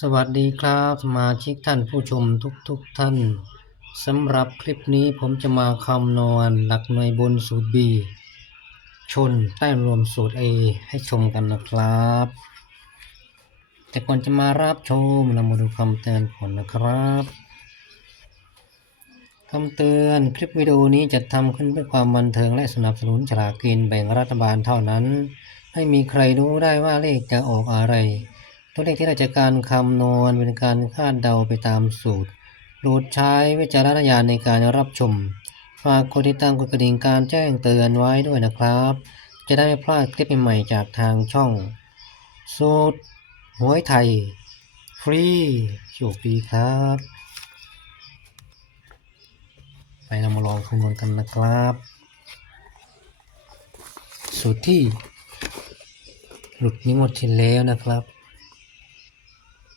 สวัสดีครับสมาชิกท่านผู้ชมทุกๆทท่านสำหรับคลิปนี้ผมจะมาคำนวณหลักหน่วยบนสูตร B ชนใต้รวมสูตร A ให้ชมกันนะครับ แต่ก่อนจะมารับชมเรามาดูคำเตือนก่อนนะครับคำเตือนคลิปวิดีโอนี้จะทำขึ้นเพื่อความบันเทิงและสนับสนุนฉลากกินแบ่งรัฐบาลเท่านั้นไม่มีใครรู้ได้ว่าเลขจะออกอะไร ตัวเลขที่เราจะการคำนวณเป็นการคาดเดาไปตามสูตรโปรดใช้วิจารณญาณในการรับชม ฝากกดติดตามกดกระดิ่งการแจ้งเตือนไว้ด้วยนะครับ จะได้ไม่พลาดคลิปใหม่ๆจากทางช่อง สูตรหวยไทย ฟรีโชคดีครับ ไปเรามาลองคำนวณกันนะครับ สูตรที่ หลุดนี้หมดที่แล้วนะครับ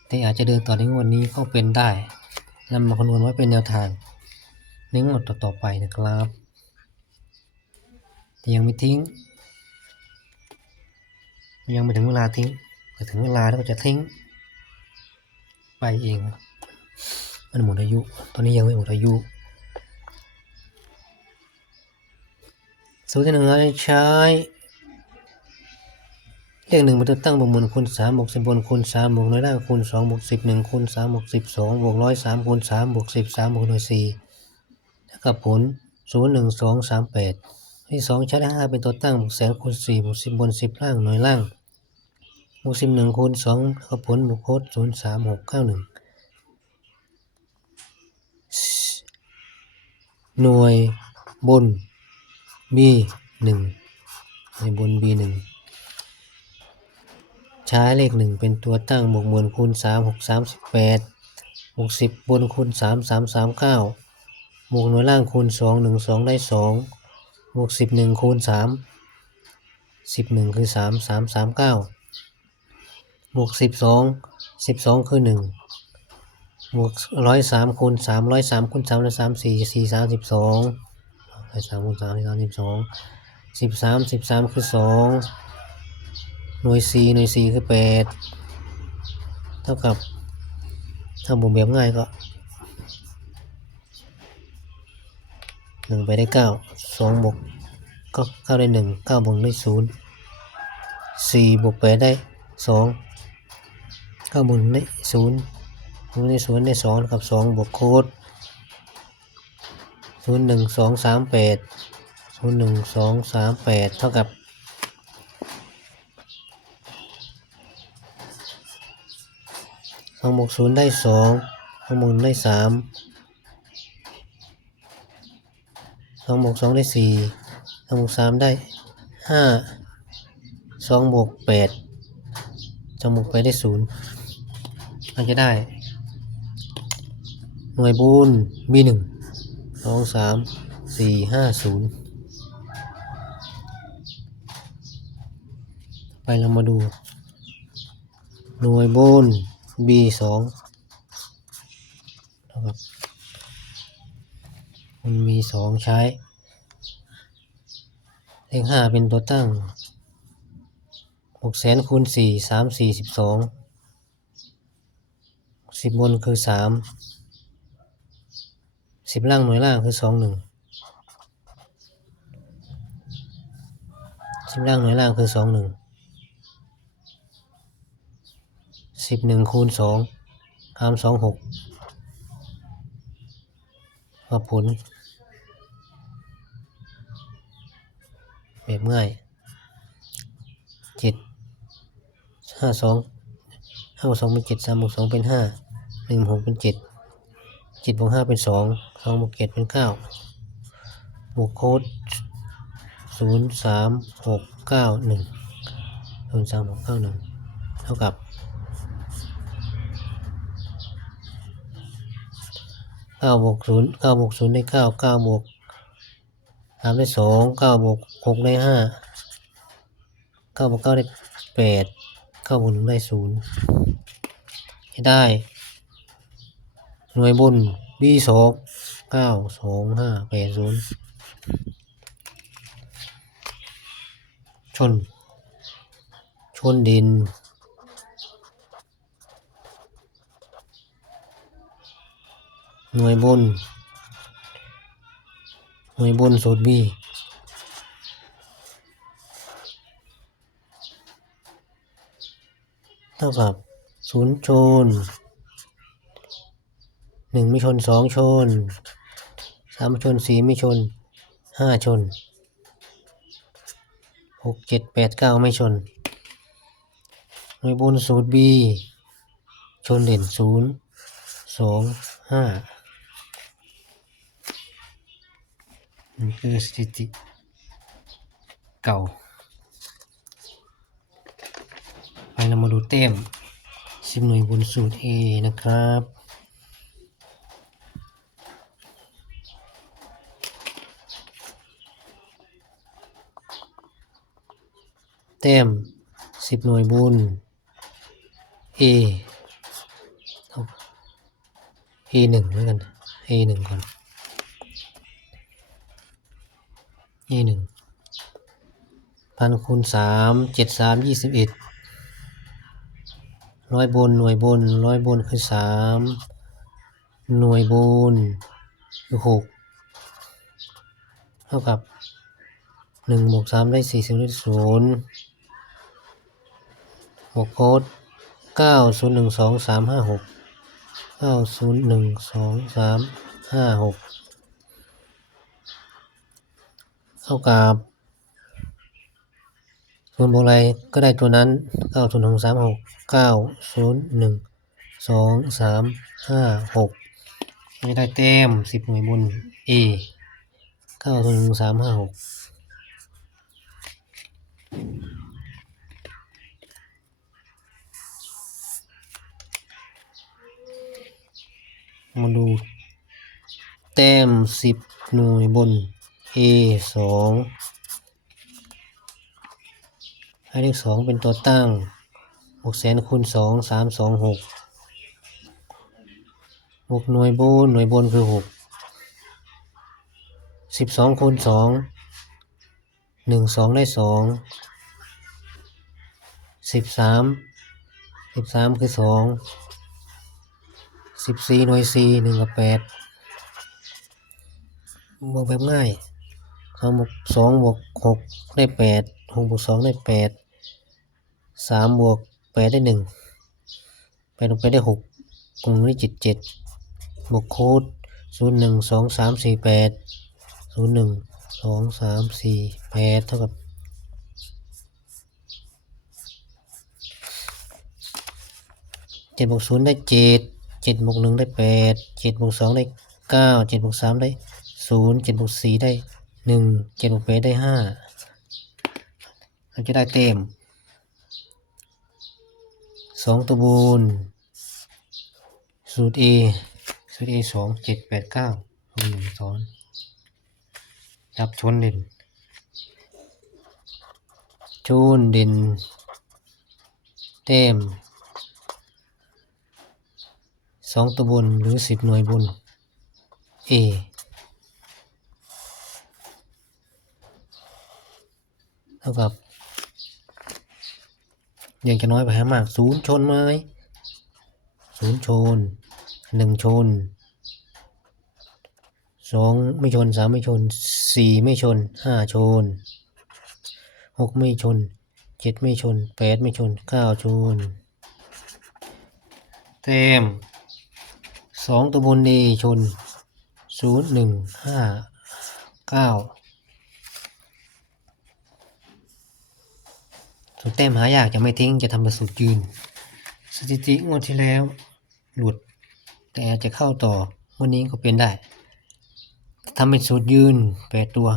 แต่อาจจะเดินต่อในงวดนี้ก็เป็นได้นำมาคำนวณไว้เป็นแนวทางในงวดต่อๆไปนะครับแต่ยังไม่ทิ้ง ยังไม่ถึงเวลาทิ้งแต่ถึงเวลาแล้วก็จะทิ้ง ไปเอง มันหมดอายุ ตอนนี้ยังไม่หมดอายุสูตรที่หนึ่งเราจะใช้ เลขหนึ่งเป็นตัวตั้งบวกหมื่นคูณสามบวกสิบบนคูณสามบวกน้อยล่างคูณสองบวกสิบหนึ่งคูณสามบวกสิบสองบวกร้อยสามคูณสามบวกสิบสามบวกหน่วยสี่เท่ากับผลศูนย์หนึ่งสองสามแปดที่สองใช้ได้ห้าเป็นตัวตั้งบวกแสนคูณสี่บวกสิบบนสิบล่างหน่วยล่างบวกสิบหนึ่งคูณสองเท่ากับผลบวกโคตรศูนย์สามหกเก้าหนึ่งหน่วยบน b หนึ่งหน่วยบน b หนึ่ง ใช้เลขหนึ่งเป็นตัวตั้งบวกหมื่นคูณสามหกสามสิบแปดบวกสิบบนคูณสามสามสามเก้าบวกหน่วยล่างคูณสองหนึ่งสองได้สองบวกสิบหนึ่งคูณสามสิบหนึ่งคือสามสามสามเก้าบวกสิบสองสิบสองคือหนึ่งบวกร้อยสามคูณสามร้อยสามคูณสามร้อยสามสี่สี่สามสิบสองร้อยสามคูณสามสามสิบสองสิบสามสิบสามคือสอง หน่วย c หน่วย c คือแปดเท่ากับถ้าบุมแบบง่ายก็หนึ่งไปได้เก้าสองบวกก็เก้าได้หนึ่งเก้าบวกได้ศูนย์สี่บวกแปดได้สองเก้าบวกได้ศูนย์บวกได้ศูนย์ได้สองกับสองบวกโค้ดศูนย์หนึ่งสองสามแปดศูนย์หนึ่งสองสามแปดเท่ากับ สองบวกศูนย์ได้สองสองบวกหนึ่งได้สามสองบวกสองได้สี่สองบวกสามได้ห้าสองบวกแปดสองบวกแปดได้ศูนย์เราจะได้ หน่วยบูน b หนึ่งสองสามสี่ห้าศูนย์ไปเรามาดู หน่วยบูน b สองนะครับ มันมีสองใช้ เลขห้าเป็นตัวตั้งหกแสนคูณสี่สามสี่สิบสองสิบบนคือสามสิบล่างหน่วยล่างคือสองหนึ่งสิบล่างหน่วยล่างคือสองหนึ่ง สิบหนึ่งคูณสองหารสองหกกับผล แบบง่ายเจ็ดห้าสองห้าบวกสองเป็นเจ็ดสามบวกสองเป็นห้าหนึ่งบวกหกเป็นเจ็ดเจ็ดบวกห้าเป็นสองสองบวกเจ็ดเป็นเก้าบวกโค้ดศูนย์สามหกเก้าหนึ่งศูนย์สามหกเก้าหนึ่งเท่ากับ เก้าบวกศูนย์เก้าบวกศูนย์ได้เก้าเก้าบวกสามได้สองเก้าบวกหกได้ห้าเก้าบวกเก้าได้แปดเก้าบวกหนึ่งได้ศูนย์ให้ได้ หน่วยบน b สองเก้าสองห้าแปดศูนย์ชน ชนดิน หน่วยบน หน่วยบนสูตร B เท่ากับศูนย์ชนหนึ่งไม่ชนสองชนสามชนสี่ไม่ชนห้าชนหกเจ็ดแปดเก้าไม่ชนหน่วยบนสูตร B ชนเด่นศูนย์สองห้า นี่คือสถิติเก่าไปเรามาดูเต็มสิบหน่วยบนสูตร A นะครับเต็มสิบหน่วยบน A เอา A หนึ่งแล้วกัน A หนึ่งก่อน A หนึ่งพันคูณสามเจ็ดสามยี่สิบเอ็ดร้อยบนหน่วยบนร้อยบนคือสามหน่วยบนคือหกเท่ากับหนึ่งบวกสามได้สี่สิบได้ศูนย์บวกโค้ดเก้าศูนย์หนึ่งสองสามห้าหกเก้าศูนย์หนึ่งสองสามห้าหก เท่ากับส่วนบวกอะไรก็ได้ตัวนั้นเก้าศูนย์หนึ่งสามหกเก้าศูนย์หนึ่งสองสามห้าหกไม่ได้เต็มสิบหน่วยบน A เก้าศูนย์หนึ่งสามห้าหกมาดูแต้มสิบหน่วยบน A สองให้เลขสองเป็นตัวตั้งหกแสนคูณสองสามสองหกหกหน่วยบนหน่วยบนคือหกสิบสองคูณสองหนึ่งสองได้สองสิบสามสิบสามคือสองสิบสี่หน่วยสี่หนึ่งกับแปดบวกแบบง่าย สองบวกสองบวกหกได้แปดหกบวกสองได้แปดสามบวกแปดได้หนึ่งแปดบวกแปดได้หกกลมได้เจ็ดเจ็ดบวกโค้ดศูนย์หนึ่งสองสามสี่แปดศูนย์หนึ่งสองสามสี่แปดเท่ากับเจ็ดบวกศูนย์ได้เจ็ดเจ็ดบวกหนึ่งได้แปดเจ็ดบวกสองได้เก้าเจ็ดบวกสามได้ศูนย์เจ็ดบวกสี่ได้ หนึ่งเจ็ดบวกแปดได้ห้าเราจะได้เต็มสองตัวบูนสูตร A สูตร A สองเจ็ดแปดเก้าหนึ่งสองจับชนเด่นชนเด่นเต็มสองตัวบนหรือสิบหน่วยบน A ท่ากับยังจะน้อยไปหามากศูนย์ชนไหมศูนย์ชนหนึ่งชนสองไม่ชนสามไม่ชนสี่ไม่ชนห้าชนหกไม่ชนเจ็ดไม่ชนแปดไม่ชนเก้าชนเต็มสองตัวบนดีชนศูนย์หนึ่งห้าเก้าูตรเต็มหายากจะไม่ทิ้งจะทำเป็นสูตรยืน สถิติงวดที่แล้ว หลุด แต่อาจจะเข้าต่อวันนี้ก็เป็นได้ทำเป็นสูตรยืนแปดตัว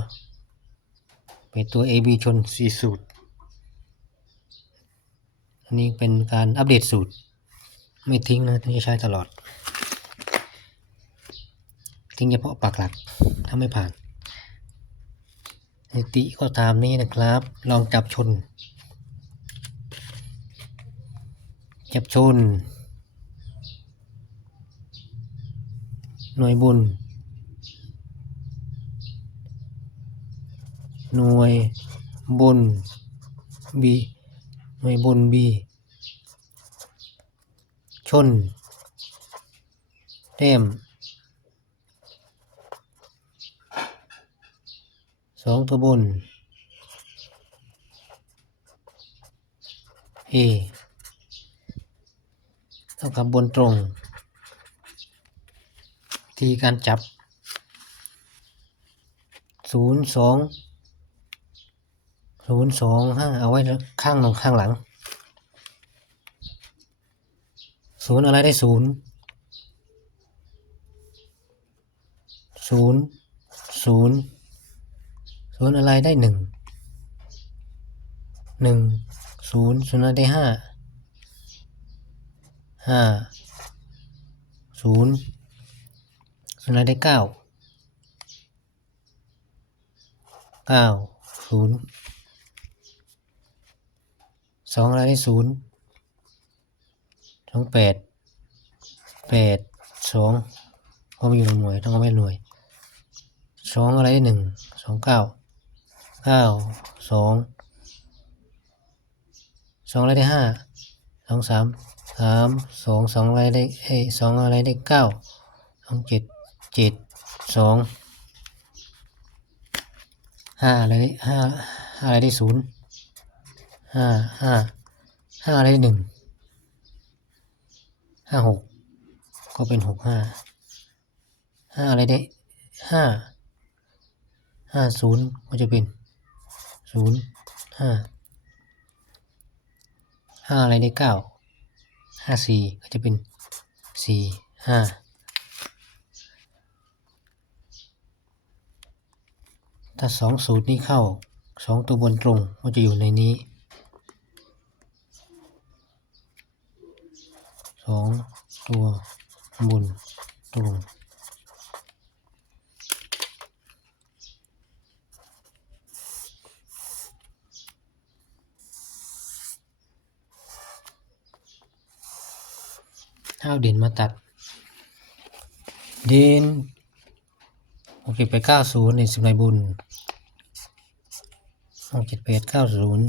แปดตัว A B ชนสี่สูตร อันนี้เป็นการอัปเดตสูตร ไม่ทิ้งนะต้องใช้ตลอด ทิ้งเฉพาะปากหลักถ้าไม่ผ่านนิติก็ตามนี้นะครับ ลองจับชน จับชน หน่วยบุญ หน่วยบุญบีหน่วยบุญบีชนเต็มสองตัวบนเอ เท่ากับบนตรงวิธีการจับศูนย์สองศูนย์สองห้าเอาไว้ข้างหนึ่งข้างหลัง ศูนย์อะไรได้ศูนย์ศูนย์ศูนย์ศูนย์อะไรได้หนึ่งหนึ่งศูนย์ศูนย์อะไรได้ห้า ห้าศูนย์ศูนย์อะไรได้เก้าเก้าศูนย์สองอะไรได้ศูนย์สองแปดแปดสองเพราะมันอยู่ในหน่วยต้องเอาไว้หน่วยสองอะไรได้หนึ่งสองเก้าเก้าสองสองอะไรได้ห้าสองสาม สามสองสองอะไรได้เอ้สองอะไรได้เก้าสองเจ็ดเจ็ดสองห้าอะไรได้ห้าห้าอะไรได้ศูนย์ห้าห้าห้าอะไรได้หนึ่งห้าหกก็เป็นหกห้าห้าอะไรได้ห้าห้าศูนย์ก็จะเป็นศูนย์ห้าห้าอะไรได้เก้า ห้าสี่ก็จะเป็นสี่ห้าถ้าสองสูตรนี้เข้าสองตัวบนตรงมันจะอยู่ในนี้สองตัวบนตรง ห้าเอาด่นมาตัดด่นโอเคไปเก้าศูนย์ในสิบในบุญหกเจ็ดแปดเก้าศูนย์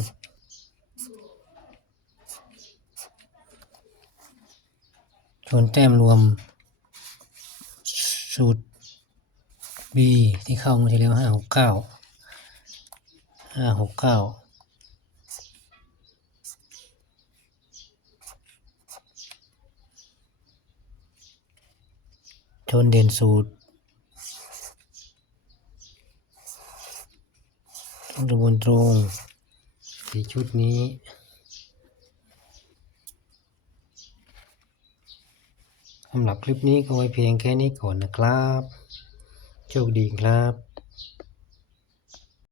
ชนแต้มรวม สูตร B ที่เข้ามาที่แล้วห้าหกเก้าห้าหกเก้า ชนเด่นสูตรต้องตะบนตรงสี่ชุดนี้สำหรับคลิปนี้ก็ไว้เพียงแค่นี้ก่อนนะครับ โชคดีครับ